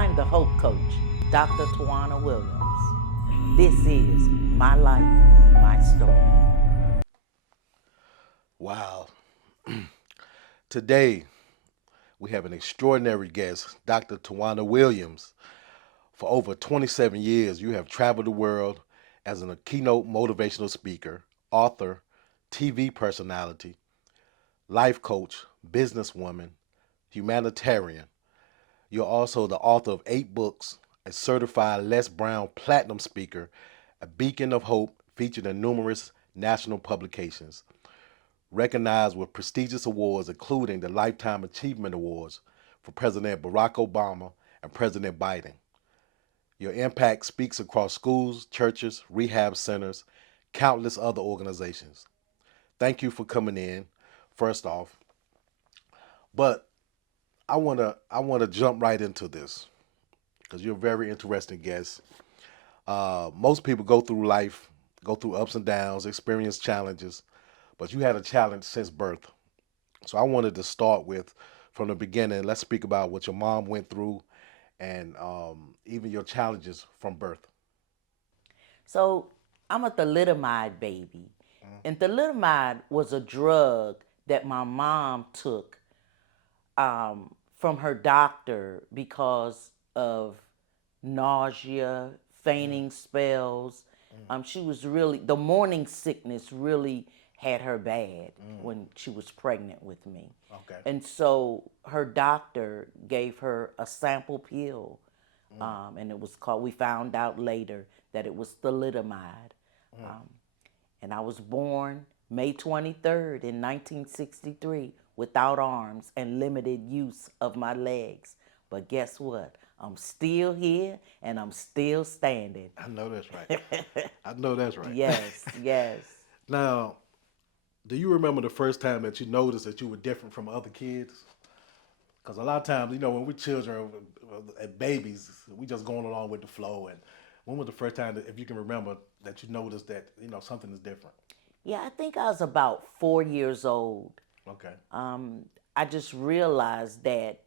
I'm the Hope Coach, Dr. Tawana Williams. This is my life, my story. Wow. Today, we have an extraordinary guest, Dr. Tawana Williams. For over 27 years, you have traveled the world as a keynote motivational speaker, author, TV personality, life coach, businesswoman, humanitarian. You're also the author of 8 books, a certified Les Brown Platinum speaker, a beacon of hope featured in numerous national publications, recognized with prestigious awards, including the Lifetime Achievement Awards for President Barack Obama and President Biden. Your impact speaks across schools, churches, rehab centers, countless other organizations. Thank you for coming in, first off. But I wanna jump right into this because you're a very interesting guest. Most people go through life, go through ups and downs, experience challenges, but you had a challenge since birth. So I wanted to start with from the beginning. Let's speak about what your mom went through and even your challenges from birth. So I'm a thalidomide baby. And thalidomide was a drug that my mom took from her doctor because of nausea, fainting spells. She was really, the morning sickness really had her bad when she was pregnant with me. Okay. And so her doctor gave her a sample pill, and it was called, we found out later that it was thalidomide. Um, and I was born May 23rd in 1963 without arms and limited use of my legs. But guess what? I'm still here and I'm still standing. I know that's right. I know that's right. Yes, yes. Now, do you remember the first time that you noticed that you were different from other kids? Because a lot of times, when we're children and babies, we just going along with the flow. And when was the first time, that, if you can remember, that you noticed that something is different? Yeah, I think I was about 4 years old. Okay. I just realized that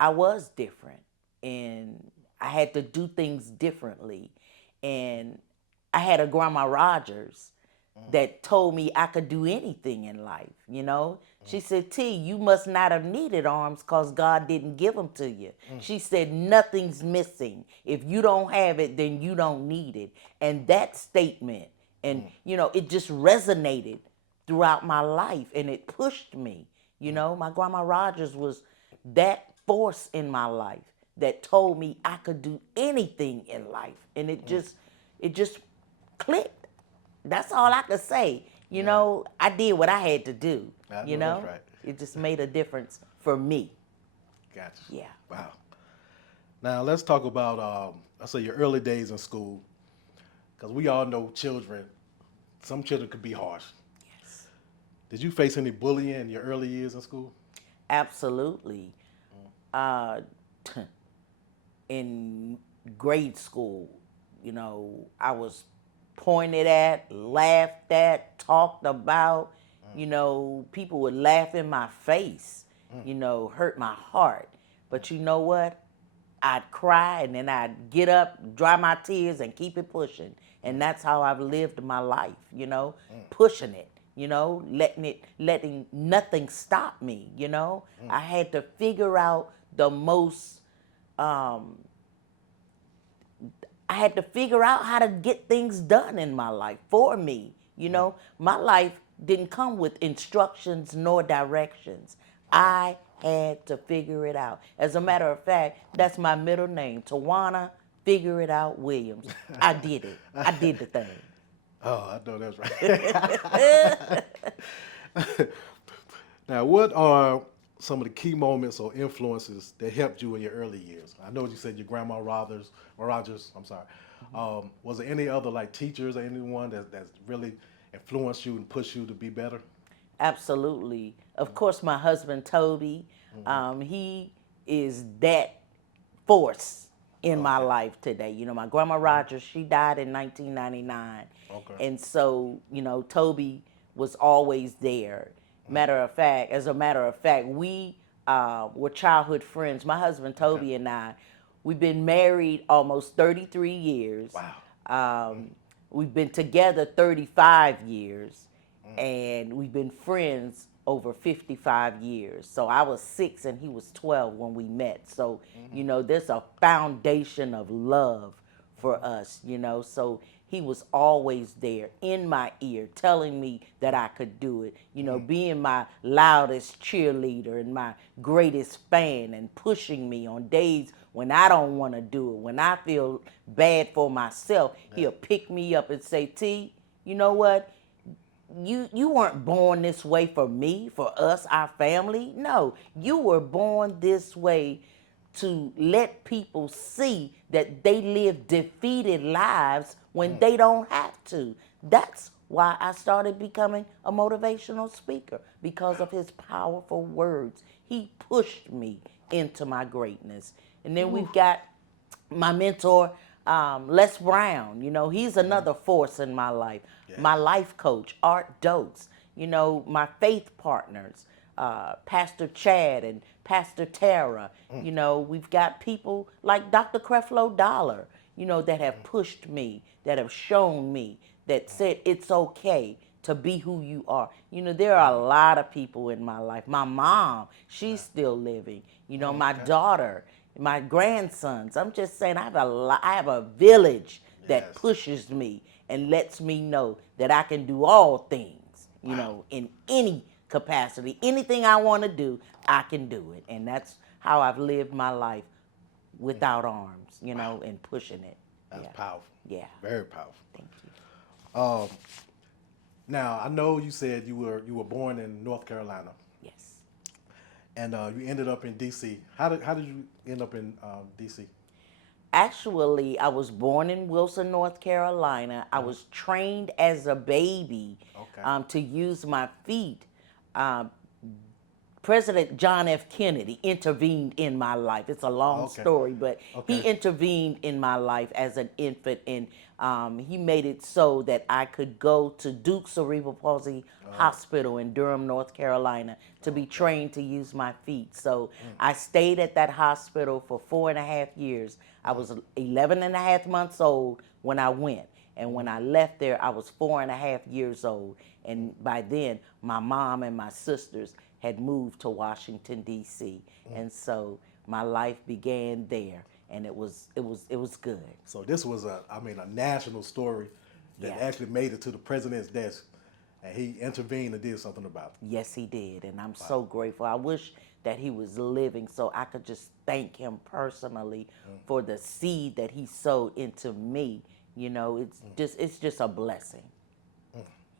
I was different and I had to do things differently. And I had a Grandma Rogers that told me I could do anything in life. She said, T, you must not have needed arms because God didn't give them to you. She said, nothing's missing. If you don't have it, then you don't need it. And that statement, it just resonated throughout my life and it pushed me. My Grandma Rogers was that force in my life that told me I could do anything in life. And it just clicked. That's all I could say. I did what I had to do. I You know that's know, right. it just made a difference for me. Gotcha. Yeah. Wow. Now let's talk about, I say your early days in school, because we all know children. Some children could be harsh. Yes. Did you face any bullying in your early years in school? Absolutely. Uh, in grade school, I was pointed at, laughed at, talked about. People would laugh in my face, hurt my heart. But you know what? I'd cry and then I'd get up, dry my tears, and keep it pushing. And that's how I've lived my life, pushing it, letting nothing stop me. I had to figure out the most, I had to figure out how to get things done in my life for me. My life didn't come with instructions nor directions. I had to figure it out. As a matter of fact, that's my middle name, Tawana Figure It Out Williams. I did it. I did the thing. Oh, I know that's right. Now, what are some of the key moments or influences that helped you in your early years? I know you said your grandma Rogers. I'm sorry. Was there any other like teachers or anyone that's really influenced you and pushed you to be better? Absolutely. Of course, my husband, Toby, he is that force in my Okay. life today. My grandma Rogers, she died in 1999. Okay. And so, Toby was always there. As a matter of fact, we were childhood friends. My husband, Okay. Toby, and I We've been married almost 33 years. Wow. We've been together 35 years, and we've been friends over 55 years. So I was 6 and he was 12 when we met. So, there's a foundation of love for us, So he was always there in my ear telling me that I could do it, being my loudest cheerleader and my greatest fan and pushing me on days when I don't want to do it. When I feel bad for myself, he'll pick me up and say, T, you know what? You weren't born this way for me, for us, our family. No, you were born this way to let people see that they live defeated lives when they don't have to. That's why I started becoming a motivational speaker, because of his powerful words. He pushed me into my greatness. And then we've got my mentor, Les Brown. He's another force in my life. Yes. My life coach, Art Dotes. My faith partners, Pastor Chad and Pastor Tara. We've got people like Dr. Creflo Dollar, that have pushed me, that have shown me, that said it's okay to be who you are. There are a lot of people in my life. My mom, she's still living. My daughter, my grandsons. I'm just saying, I have a village that Yes. pushes me and lets me know that I can do all things, in any capacity. Anything I want to do, I can do it. And that's how I've lived my life without arms, and pushing it. That's Yeah. powerful. Yeah. Very powerful. Thank you. Now I know you said you were born in North Carolina, Yes. and you ended up in D.C. How did you end up in D.C.? Actually, I was born in Wilson, North Carolina. I was trained as a baby Okay. to use my feet. Um, President John F. Kennedy intervened in my life. It's a long Okay. story, but he Okay. intervened in my life as an infant, and he made it so that I could go to Duke Cerebral Palsy Hospital in Durham, North Carolina, to be trained to use my feet. So I stayed at that hospital for 4.5 years. I was 11 and a half months old when I went. And when I left there, I was 4.5 years old. And by then, my mom and my sisters had moved to Washington, D.C. And so my life began there, and it was good. So this was a national story that Yeah. actually made it to the president's desk, and he intervened and did something about it. Yes, he did, and I'm so grateful. I wish that he was living so I could just thank him personally for the seed that he sowed into me. It's just a blessing.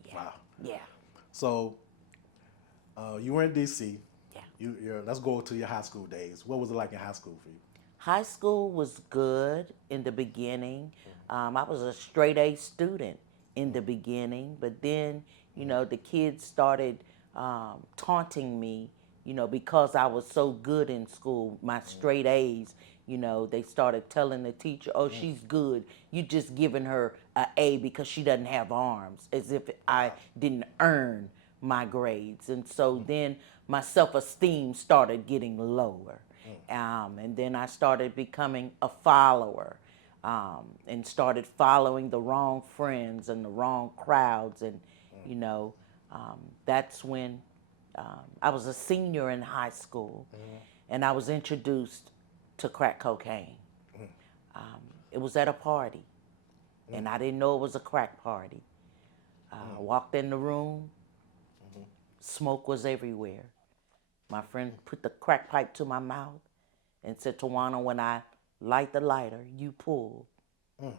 Yeah. Wow. Yeah. So you were in D.C. Yeah. Let's go to your high school days. What was it like in high school for you? High school was good in the beginning. I was a straight A student in the beginning, but then, the kids started taunting me, because I was so good in school, my straight A's. They started telling the teacher, oh, she's good. You just giving her an A because she doesn't have arms, as if I didn't earn my grades. And so then my self-esteem started getting lower. And then I started becoming a follower, and started following the wrong friends and the wrong crowds. And, that's when I was a senior in high school, and I was introduced to crack cocaine. It was at a party, and I didn't know it was a crack party. I walked in the room, smoke was everywhere. My friend put the crack pipe to my mouth and said, Tawana, when I light the lighter, you pull.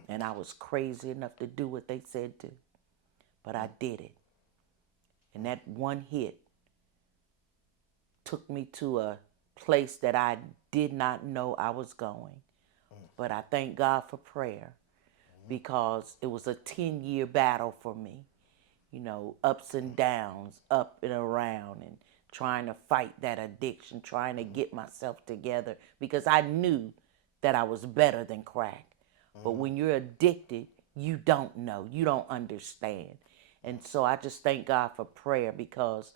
And I was crazy enough to do what they said to, but I did it. And that one hit took me to a place that I did not know I was going. But I thank God for prayer, because it was a 10-year battle for me. Ups and downs, up and around, and trying to fight that addiction, trying to get myself together, because I knew that I was better than crack. But when you're addicted, you don't know, you don't understand. And so I just thank God for prayer, because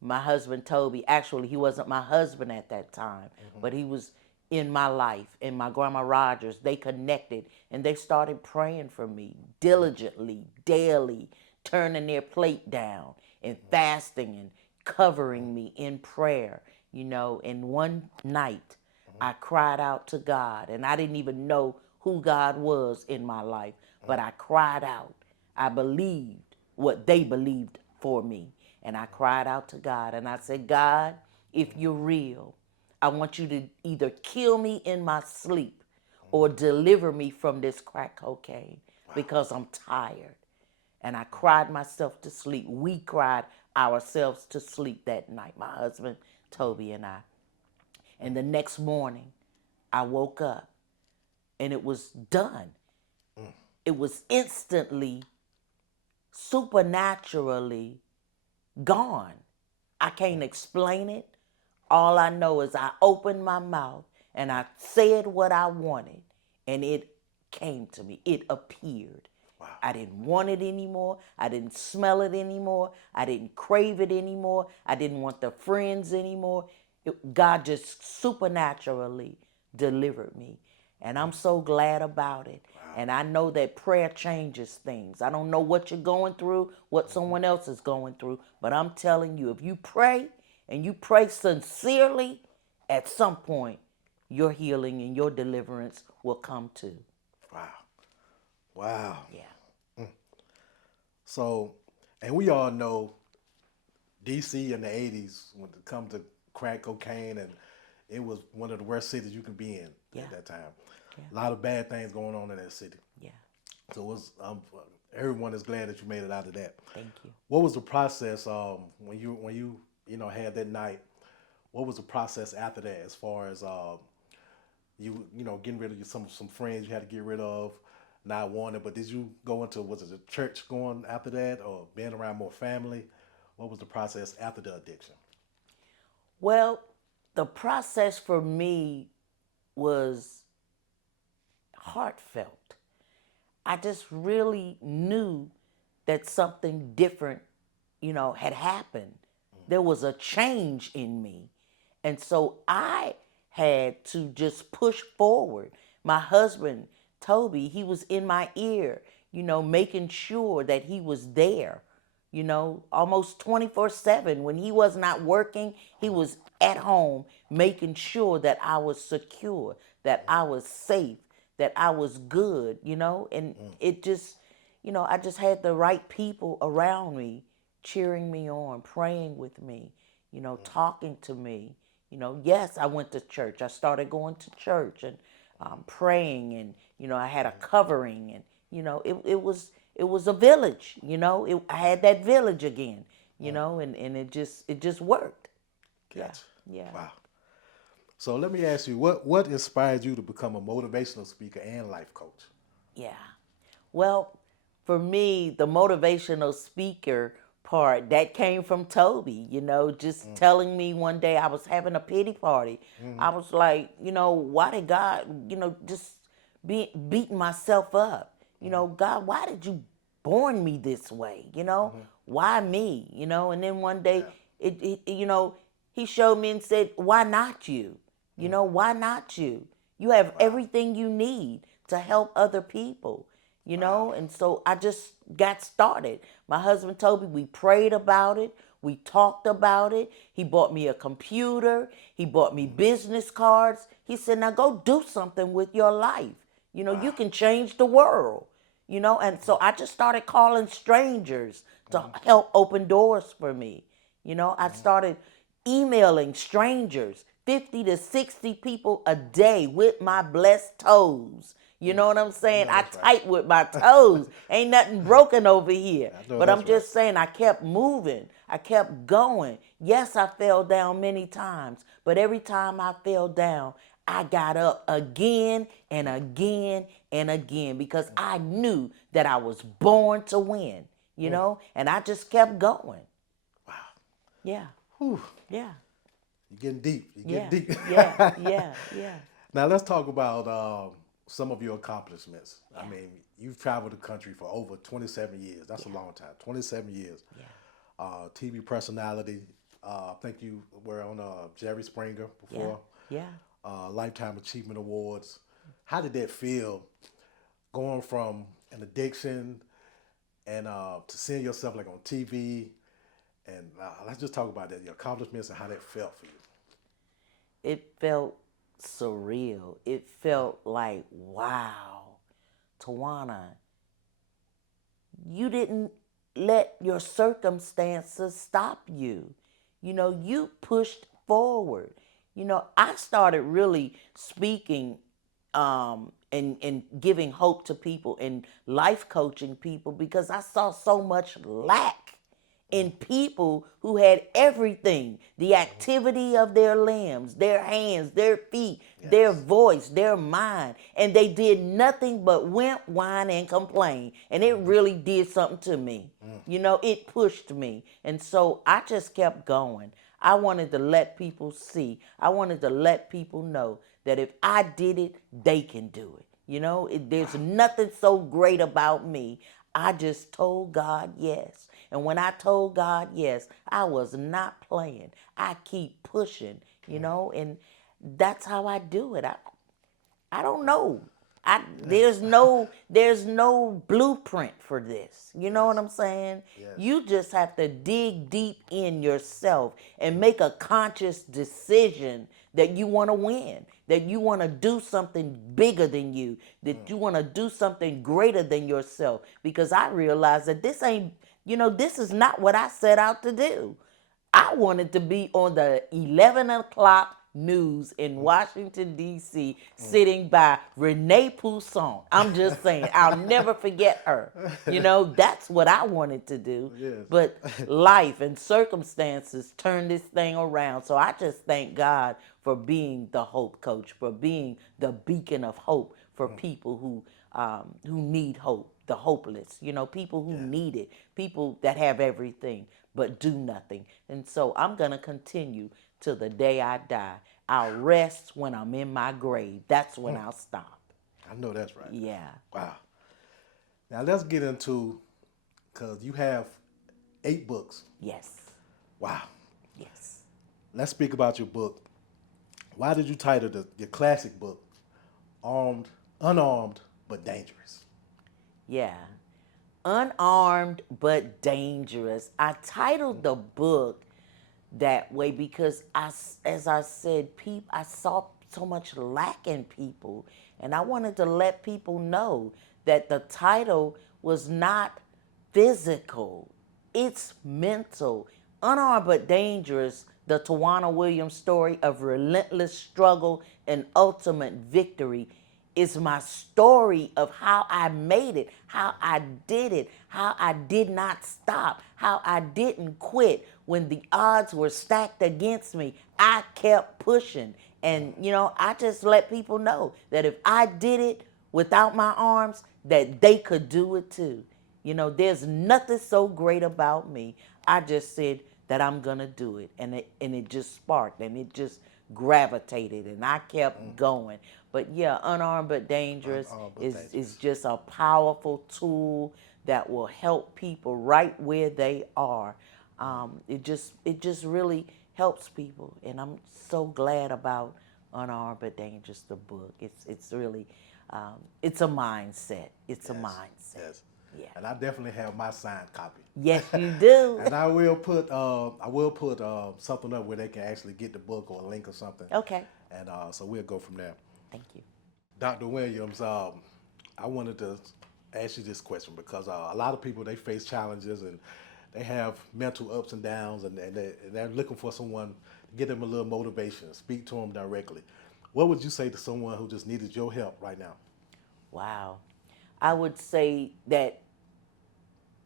my husband Toby, actually he wasn't my husband at that time, but he was in my life, and my grandma Rogers, they connected and they started praying for me diligently, daily, turning their plate down and fasting and covering me in prayer, And one night I cried out to God, and I didn't even know who God was in my life, but I cried out. I believed what they believed for me, and I cried out to God, and I said, God, if you're real, I want you to either kill me in my sleep or deliver me from this crack cocaine because I'm tired. And I cried myself to sleep. We cried ourselves to sleep that night, my husband, Toby, and I. And the next morning, I woke up and it was done. It was instantly, supernaturally gone. I can't explain it. All I know is I opened my mouth and I said what I wanted, and it came to me. It appeared. Wow. I didn't want it anymore. I didn't smell it anymore. I didn't crave it anymore. I didn't want the friends anymore. God just supernaturally delivered me. And I'm so glad about it. And I know that prayer changes things. I don't know what you're going through, what someone else is going through, but I'm telling you, if you pray and you pray sincerely, at some point, your healing and your deliverance will come too. Wow. Wow. Yeah. So, and we all know DC in the 80s when it comes to crack cocaine, and it was one of the worst cities you can be in Yeah. at that time. Yeah. A lot of bad things going on in that city. Yeah. So it was, everyone is glad that you made it out of that. Thank you. What was the process when you had that night? What was the process after that, as far as you getting rid of some friends you had to get rid of, not wanting? But did you go into, was it a church going after that, or being around more family? What was the process after the addiction? Well, the process for me was heartfelt. I just really knew that something different, had happened. There was a change in me. And so I had to just push forward. My husband, Toby, he was in my ear, making sure that he was there, almost 24/7. When he was not working, he was at home making sure that I was secure, that I was safe, that I was good, and it just, I just had the right people around me cheering me on, praying with me, talking to me. Yes, I went to church. I started going to church and praying, and I had a covering, and it was a village. I had that village again. And it just worked. Gotcha. Yeah. Wow. So let me ask you, what inspired you to become a motivational speaker and life coach? Yeah. Well, for me, the motivational speaker part, that came from Toby, just telling me one day. I was having a pity party. I was like, why did God, just beating myself up? God, why did you born me this way? Why me? And then one day, he showed me and said, why not you? Why not you? You have everything you need to help other people, and so I just got started. My husband Toby, we prayed about it. We talked about it. He bought me a computer. He bought me business cards. He said, now go do something with your life. You can change the world, and so I just started calling strangers to help open doors for me. I started emailing strangers, 50 to 60 people a day with my blessed toes. You know what I'm saying? I type with my toes. Ain't nothing broken over here. But I'm just saying, I kept moving. I kept going. Yes, I fell down many times, but every time I fell down, I got up again and again and again, because I knew that I was born to win, and I just kept going. Wow. Yeah. Whew. Yeah. You're getting deep. You're Yeah. getting deep. Yeah. Now let's talk about some of your accomplishments. I mean, you've traveled the country for over 27 years. That's a long time. 27 years. Yeah. TV personality. I think you were on Jerry Springer before. Yeah. Lifetime Achievement Awards. How did that feel going from an addiction and to seeing yourself like on TV? And let's just talk about that, your accomplishments and how that felt for you. It felt surreal. It felt like, wow, Tawana, you didn't let your circumstances stop you. You pushed forward. I started really speaking and giving hope to people and life coaching people because I saw so much lack in people who had everything, the activity of their limbs, their hands, their feet, their Yes. voice, their mind, and they did nothing but wimp, whine, and complain. And it really did something to me. It pushed me. And so I just kept going. I wanted to let people see. I wanted to let people know that if I did it, they can do it. There's nothing so great about me. I just told God yes. And when I told God yes, I was not playing. I keep pushing, and that's how I do it. I don't know. There's no blueprint for this. You know what I'm saying? Yes. You just have to dig deep in yourself and make a conscious decision that you want to win, that you want to do something bigger than you, that you want to do something greater than yourself. Because I realize that this is not what I set out to do. I wanted to be on the 11 o'clock news in Washington, D.C., sitting by Renee Poussin. I'm just saying, I'll never forget her. That's what I wanted to do. Yes. But life and circumstances turned this thing around. So I just thank God for being the hope coach, for being the beacon of hope for people who need hope, the hopeless, people who need it, people that have everything but do nothing. And so I'm going to continue till the day I die. I'll rest when I'm in my grave. That's when I'll stop. I know that's right. Yeah. Wow. Now let's get into, because you have 8 books. Yes. Wow. Yes. Let's speak about your book. Why did you title your classic book, Unarmed but Dangerous? Yeah. Unarmed but dangerous. I titled the book that way because as I said, I saw so much lack in people, and I wanted to let people know that the title was not physical, it's mental. Unarmed but dangerous, the Tawana Williams story of relentless struggle and ultimate victory is my story of how I made it, how I did it, how I did not stop, how I didn't quit when the odds were stacked against me. I kept pushing. And, I just let people know that if I did it without my arms, that they could do it too. There's nothing so great about me. I just said that I'm going to do it. And it just sparked and it just gravitated and I kept going. But yeah, Unarmed but Dangerous is just a powerful tool that will help people right where they are. It just really helps people, and I'm so glad about Unarmed but Dangerous, the book. It's really it's a mindset. It's a mindset. Yes. Yeah. And I definitely have my signed copy. Yes, you do. And I will put something up where they can actually get the book or a link or something. Okay. And so we'll go from there. Thank you. Dr. Williams, I wanted to ask you this question because a lot of people, they face challenges and they have mental ups and downs, and they're looking for someone to give them a little motivation, speak to them directly. What would you say to someone who just needed your help right now? Wow. I would say that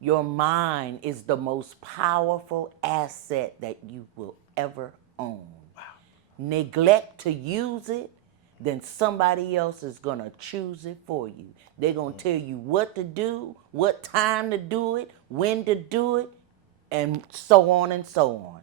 your mind is the most powerful asset that you will ever own. Wow. Neglect to use it, then somebody else is going to choose it for you. They're going to tell you what to do, what time to do it, when to do it, and so on and so on.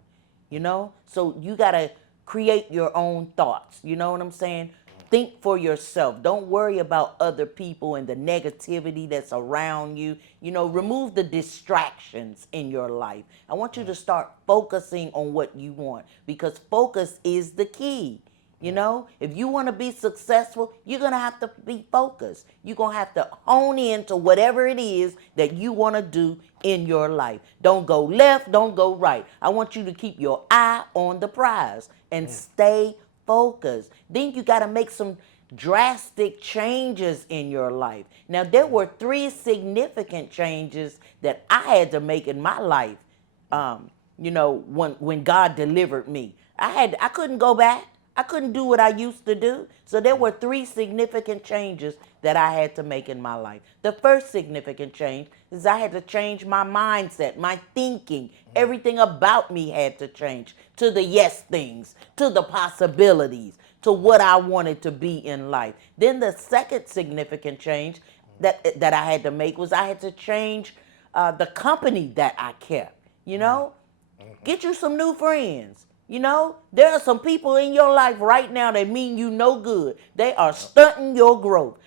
So you got to create your own thoughts. You know what I'm saying? Think for yourself. Don't worry about other people and the negativity that's around you. Remove the distractions in your life. I want you to start focusing on what you want, because focus is the key. You know, if you want to be successful, you're going to have to be focused. You're going to have to hone into whatever it is that you want to do in your life. Don't go left, don't go right. I want you to keep your eye on the prize and stay focused. Then you got to make some drastic changes in your life. Now, there were 3 significant changes that I had to make in my life. When God delivered me, I couldn't go back. I couldn't do what I used to do. So there were 3 significant changes that I had to make in my life. The first significant change is I had to change my mindset, my thinking. Everything about me had to change to the yes things, to the possibilities, to what I wanted to be in life. Then the second significant change that I had to make was I had to change the company that I kept. You know, get you some new friends. You know, there are some people in your life right now that mean you no good. They are stunting your growth.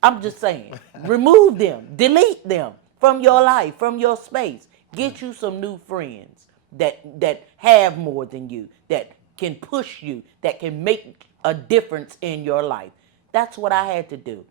I'm just saying, remove them, delete them from your life, from your space. Get you some new friends that have more than you, that can push you, that can make a difference in your life. That's what I had to do.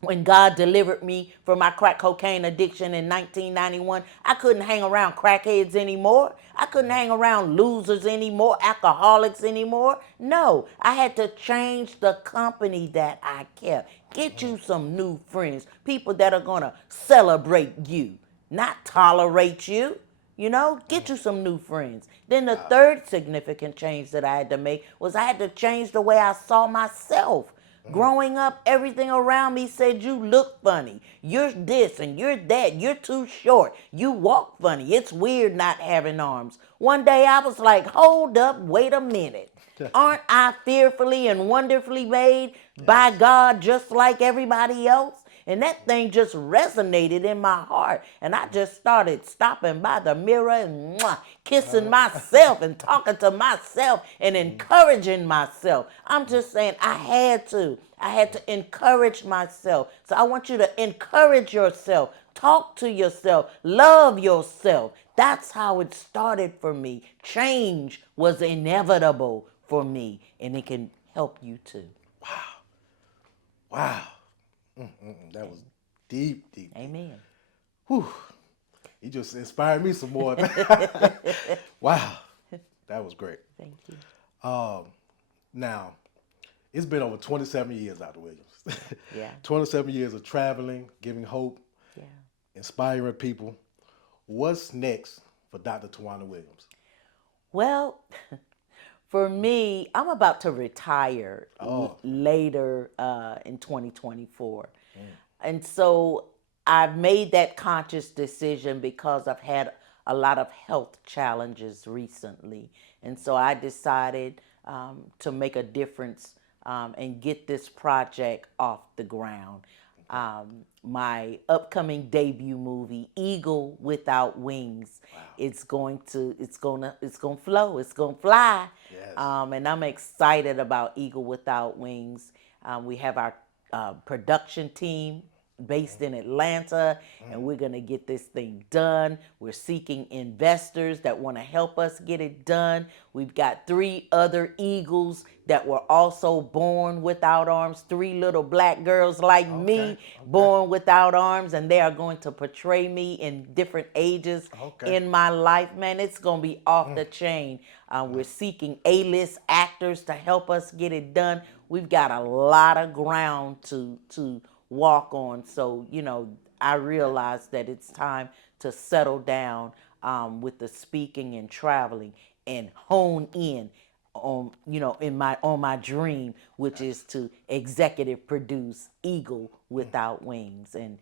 When God delivered me from my crack cocaine addiction in 1991, I couldn't hang around crackheads anymore. I couldn't hang around losers anymore, alcoholics anymore. No, I had to change the company that I kept. Get you some new friends, people that are going to celebrate you, not tolerate you. You know, get you some new friends. Then the third significant change that I had to make was I had to change the way I saw myself. Growing up, everything around me said you look funny. You're this and you're that. You're too short. You walk funny. It's weird not having arms. One day I was like, hold up, wait a minute. Aren't I fearfully and wonderfully made by God just like everybody else? And that thing just resonated in my heart. And I just started stopping by the mirror and kissing myself and talking to myself and encouraging myself. I'm just saying I had to. I had to encourage myself. So I want you to encourage yourself. Talk to yourself. Love yourself. That's how it started for me. Change was inevitable for me. And it can help you too. Wow. That was deep, deep. Amen. Whew. You just inspired me some more. Wow. That was great. Thank you. Now, it's been over 27 years, Dr. Williams. Yeah. 27 years of traveling, giving hope, Yeah. inspiring people. What's next for Dr. Tawana Williams? Well, for me, I'm about to retire later in 2024. And so I've made that conscious decision because I've had a lot of health challenges recently. And so I decided to make a difference and get this project off the ground. My upcoming debut movie, Eagle Without Wings, it's going to flow, it's gonna fly. Yes. And I'm excited about Eagle Without Wings. We have our production team based in Atlanta, and we're going to get this thing done. We're seeking investors that want to help us get it done. We've got 3 other eagles that were also born without arms, 3 little black girls like me, born without arms, and they are going to portray me in different ages in my life. Man, it's going to be off the chain. We're seeking A-list actors to help us get it done. We've got a lot of ground to walk on. So, I realized that it's time to settle down with the speaking and traveling and hone in on on my dream, which is to executive produce Eagle Without Wings. And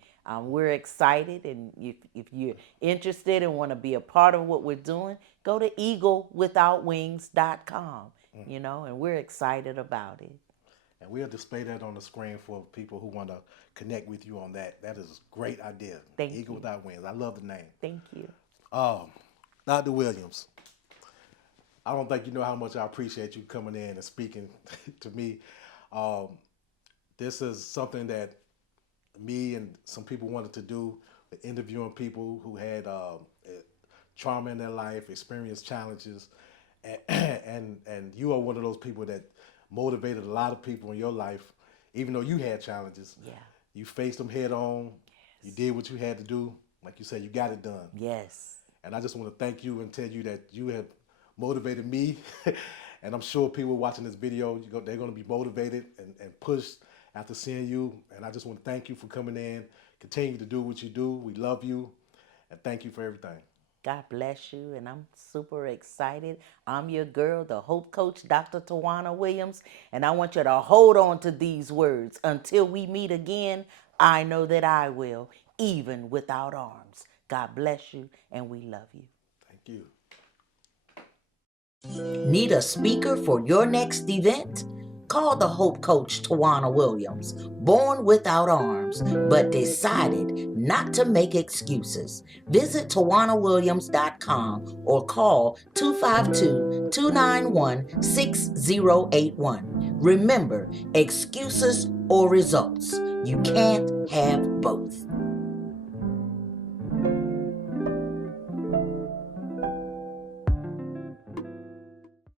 we're excited, and if you're interested and want to be a part of what we're doing, go to eaglewithoutwings.com, and we're excited about it. And we'll display that on the screen for people who want to connect with you on that. That is a great idea. Thank Eagle you. Without Wings. I love the name. Thank you. Dr. Williams, I don't think you know how much I appreciate you coming in and speaking to me. This is something that me and some people wanted to do, interviewing people who had trauma in their life, experienced challenges, and you are one of those people that motivated a lot of people in your life, even though you had challenges. Yeah. You faced them head on. You did what you had to do. Like you said, you got it done. Yes. And I just want to thank you and tell you that you have motivated me. And I'm sure people watching this video, they're going to be motivated and pushed after seeing you. And I just want to thank you for coming in. Continue to do what you do. We love you. And thank you for everything. God bless you, and I'm super excited. I'm your girl, the Hope Coach, Dr. Tawana Williams, and I want you to hold on to these words. Until we meet again, I know that I will, even without arms. God bless you, and we love you. Thank you. Need a speaker for your next event? Call the Hope Coach Tawana Williams, born without arms, but decided not to make excuses. Visit TawanaWilliams.com or call 252-291-6081. Remember, excuses or results. You can't have both.